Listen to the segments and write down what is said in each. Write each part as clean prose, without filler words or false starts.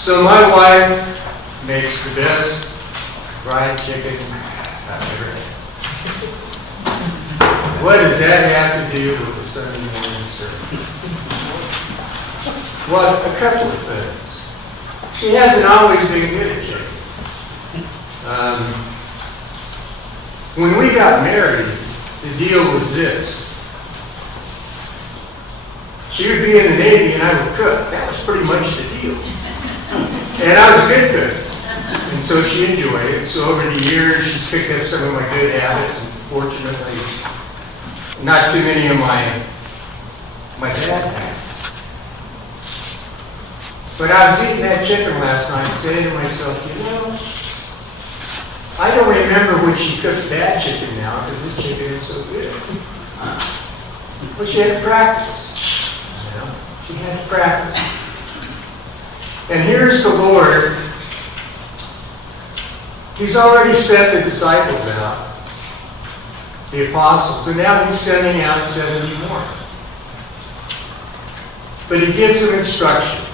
So my wife makes the best fried chicken I've ever had. What does that have to do with the Sunday morning service? Well, a couple of things. She hasn't always been good at chicken. When we got married, the deal was this. She would be in the Navy and I would cook. That was pretty much the deal. And I was a good cook. And so she enjoyed it. So over the years, she's picked up some of my good habits. And fortunately, not too many of my bad habits. But I was eating that chicken last night saying to myself, I don't remember when she cooked bad chicken now because this chicken is so good. But she had to practice. She had to practice. And here's the Lord. He's already sent the disciples out, the apostles, and now he's sending out 70 more. But he gives them instructions.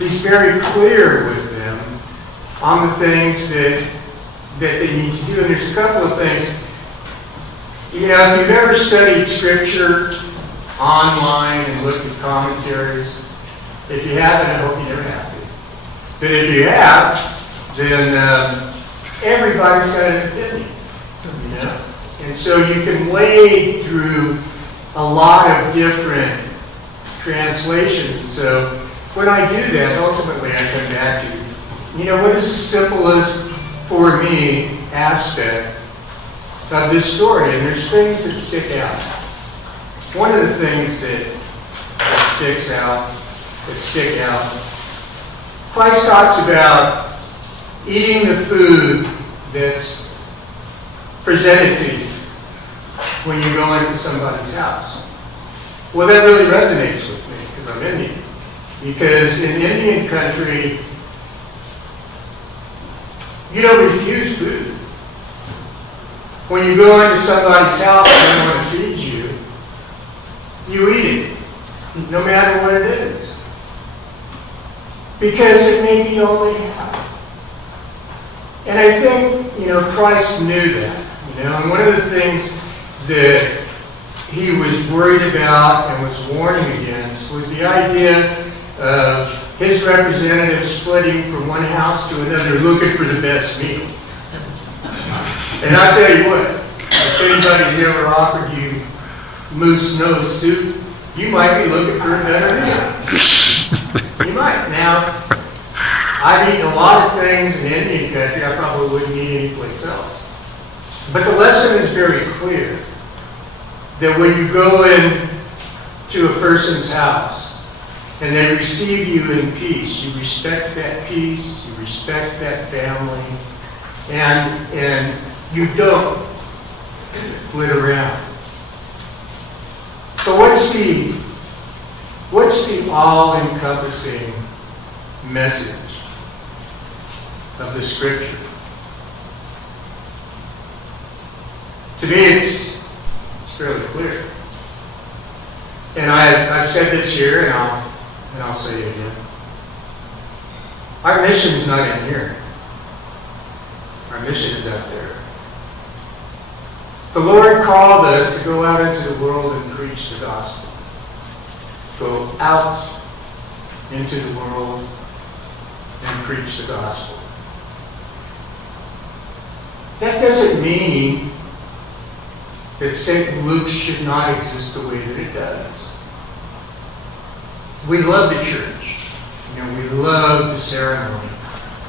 He's very clear with them on the things that they need to do. And there's a couple of things. If you've ever studied Scripture online and looked at commentaries, if you haven't, I hope you never have to. But if you have, then everybody's got an opinion. And so you can wade through a lot of different translations. So when I do that, ultimately I come back to, what is the simplest, for me, aspect of this story? And there's things that stick out. One of the things that stick out, Christ talks about eating the food that's presented to you when you go into somebody's house. Well, that really resonates with me because I'm Indian. Because in Indian country, you don't refuse food. When you go into somebody's house and they want to feed you, you eat it, no matter what it is. Because it may be all they have. And I think, Christ knew that. And one of the things that he was worried about and was warning against was the idea of his representatives splitting from one house to another looking for the best meal. And I'll tell you what, if anybody's ever offered you moose nose soup, you might be looking for a better meal. You might. Now, I've eaten a lot of things in Indian country I probably wouldn't eat anyplace else. But the lesson is very clear that when you go into a person's house and they receive you in peace, you respect that peace, you respect that family, and you don't flit around. So what's the all-encompassing message of the Scripture? To me, it's fairly clear. And I've said this here, and I'll say it again. Our mission's not in here. Our mission is out there. The Lord called us to go out into the world and preach the gospel. Go out into the world and preach the gospel. That doesn't mean that St. Luke's should not exist the way that it does. We love the church. We love the ceremony.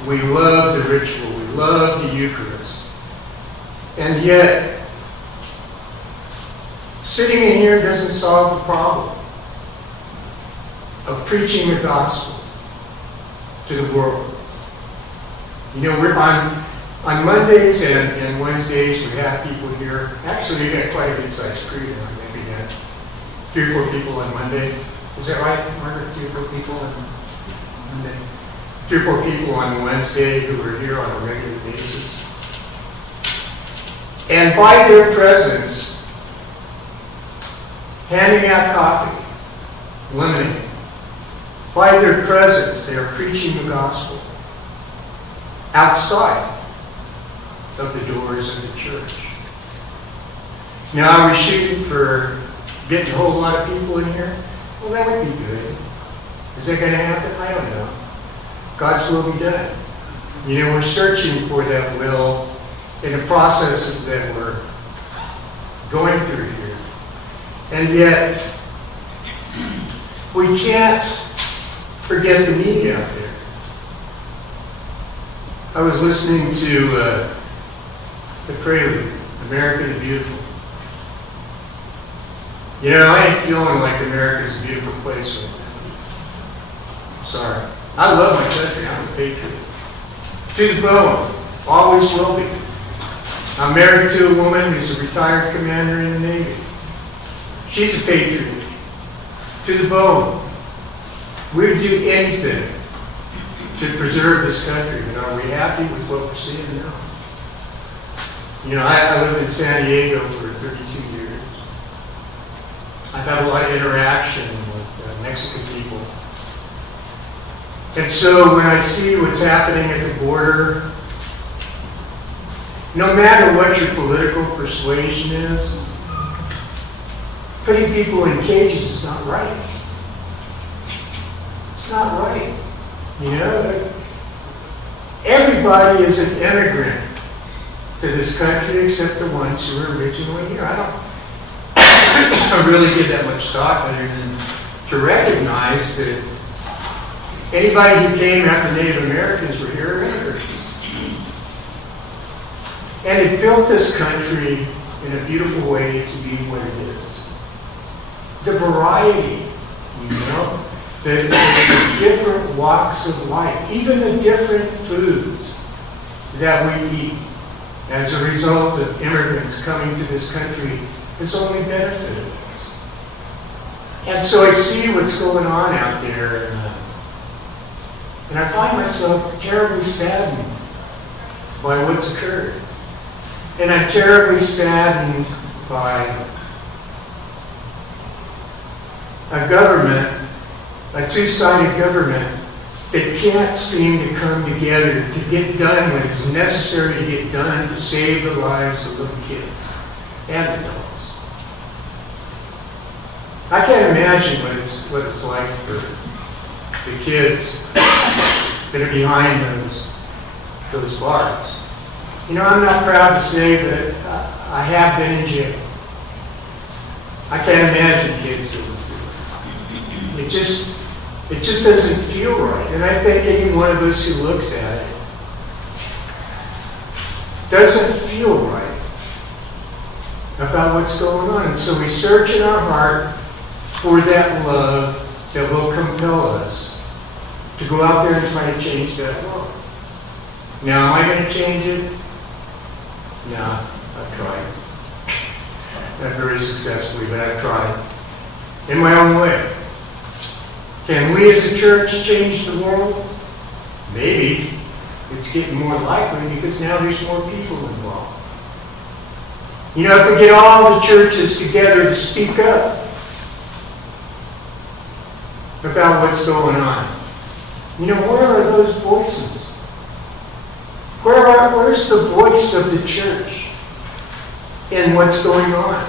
We love the ritual. We love the Eucharist. And yet, sitting in here doesn't solve the problem of preaching the gospel to the world. We're on Mondays and Wednesdays, we have people here. Actually, we got quite a good-sized crew here. I think we got 3 or 4 people on Monday. Is that right, Margaret? 3 or 4 people on Monday? 3 or 4 people on Wednesday who are here on a regular basis. And by their presence, handing out coffee, lemonade, By their presence, they are preaching the gospel outside of the doors of the church. Now, are we shooting for getting a whole lot of people in here? Well, that would be good. Is that going to happen? I don't know. God's will be done. You know, we're searching for that will in the processes that we're going through here. And yet, we can't forget the need out there. I was listening to the Prelude, America the Beautiful. You know, I ain't feeling like America's a beautiful place right now. I'm sorry. I love my country. I'm a patriot. To the bone. Always will be. I'm married to a woman who's a retired commander in the Navy. She's a patriot. To the bone. We would do anything to preserve this country. And are we happy with what we're seeing now? You know, I lived in San Diego for 32 years. I've had a lot of interaction with Mexican people. And so when I see what's happening at the border, no matter what your political persuasion is, putting people in cages is not right. It's not right. You know, everybody is an immigrant to this country except the ones who were originally here. I don't really give that much thought other than to recognize that anybody who came after Native Americans were here are immigrants. And it built this country in a beautiful way to be what it is. The variety, you know, the different walks of life, even the different foods that we eat as a result of immigrants coming to this country has only benefited us. And so I see what's going on out there, and I find myself terribly saddened by what's occurred. And I'm terribly saddened by a government, a two-sided government, that can't seem to come together to get done what is necessary to get done to save the lives of little kids and adults. I can't imagine what it's like for the kids that are behind those bars. You know, I'm not proud to say that I have been in jail. I can't imagine kids who would do it. It just doesn't feel right. And I think any one of us who looks at it doesn't feel right about what's going on. And so we search in our heart for that love that will compel us to go out there and try to change that world. Now, am I going to change it? No, I've tried. Not very successfully, but I've tried. In my own way. Can we as a church change the world? Maybe. It's getting more likely because now there's more people involved. You know, if we get all the churches together to speak up about what's going on, you know, where are those voices? Where's the voice of the church in what's going on?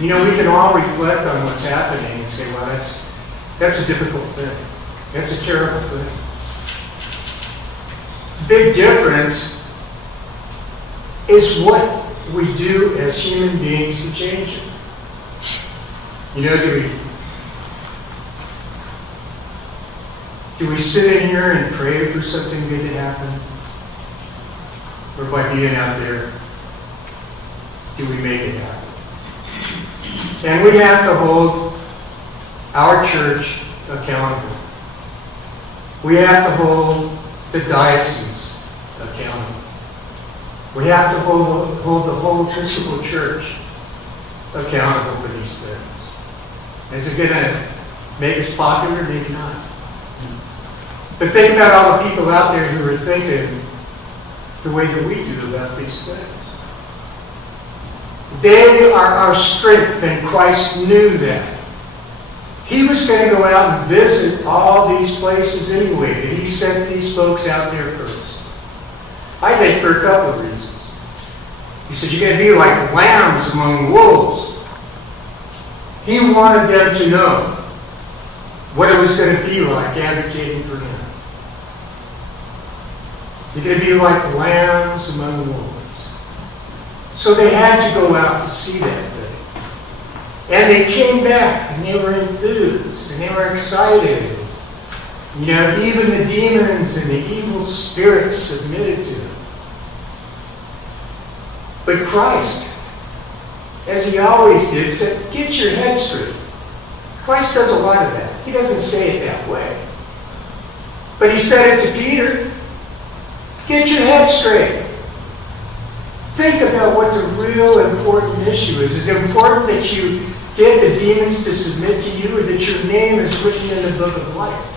You know, we can all reflect on what's happening and say, well, that's a difficult thing. That's a terrible thing. Big difference is what we do as human beings to change it. You know, do we sit in here and pray for something good to happen? Or by being out there, do we make it happen? And we have to hold our church accountable. We have to hold the diocese accountable. We have to hold the whole Episcopal Church accountable for these things. Is it going to make us popular? Maybe not. But think about all the people out there who are thinking the way that we do about these things. They are our strength, and Christ knew that. He was going to go out and visit all these places anyway, but he sent these folks out there first. I think for a couple of reasons. He said, you're going to be like lambs among wolves. He wanted them to know what it was going to be like advocating for him. You're going to be like lambs among wolves. So they had to go out to see that thing. And they came back, and they were enthused, and they were excited. You know, even the demons and the evil spirits submitted to him. But Christ, as he always did, said, get your head straight. Christ does a lot of that. He doesn't say it that way. But he said it to Peter. Get your head straight. Think about what the real important issue is. Is it important that you get the demons to submit to you, or that your name is written in the book of life?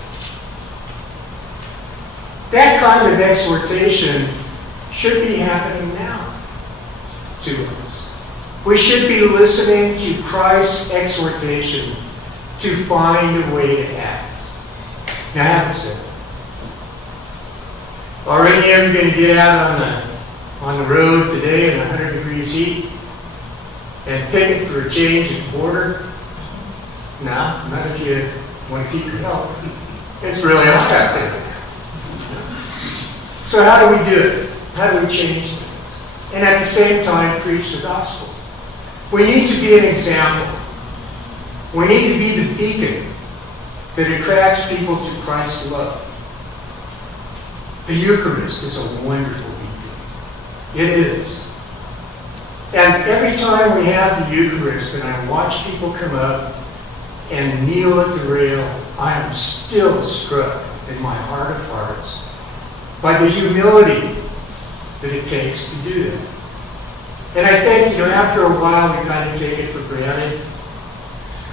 That kind of exhortation should be happening now to us. We should be listening to Christ's exhortation to find a way to act. Now, I haven't said that. Are any of you going to get out on the road today in 100 degrees heat and picket for a change in order? No, not if you want to keep your health. It's really hot out there. So how do we do it? How do we change things? And at the same time, preach the gospel. We need to be an example. We need to be the beacon that attracts people to Christ's love. The Eucharist is a wonderful beacon. It is. And every time we have the Eucharist and I watch people come up and kneel at the rail, I am still struck in my heart of hearts by the humility that it takes to do that. And I think, after a while we kind of take it for granted,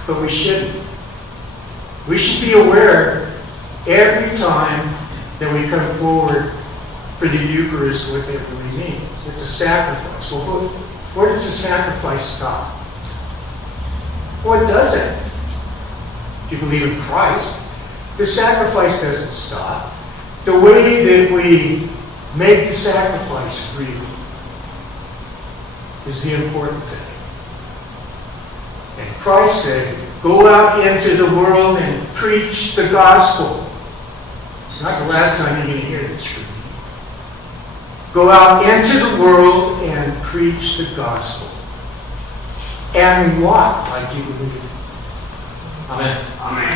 but we shouldn't. We should be aware every time that we come forward for the Eucharist what that really means. It's a sacrifice. Well, where does the sacrifice stop? Well, it doesn't. If you believe in Christ, the sacrifice doesn't stop. The way that we make the sacrifice real is the important thing. And Christ said, go out into the world and preach the gospel. It's not the last time you're going to hear this from me. Go out into the world and preach the gospel. And what? Like you believe. Amen. Amen.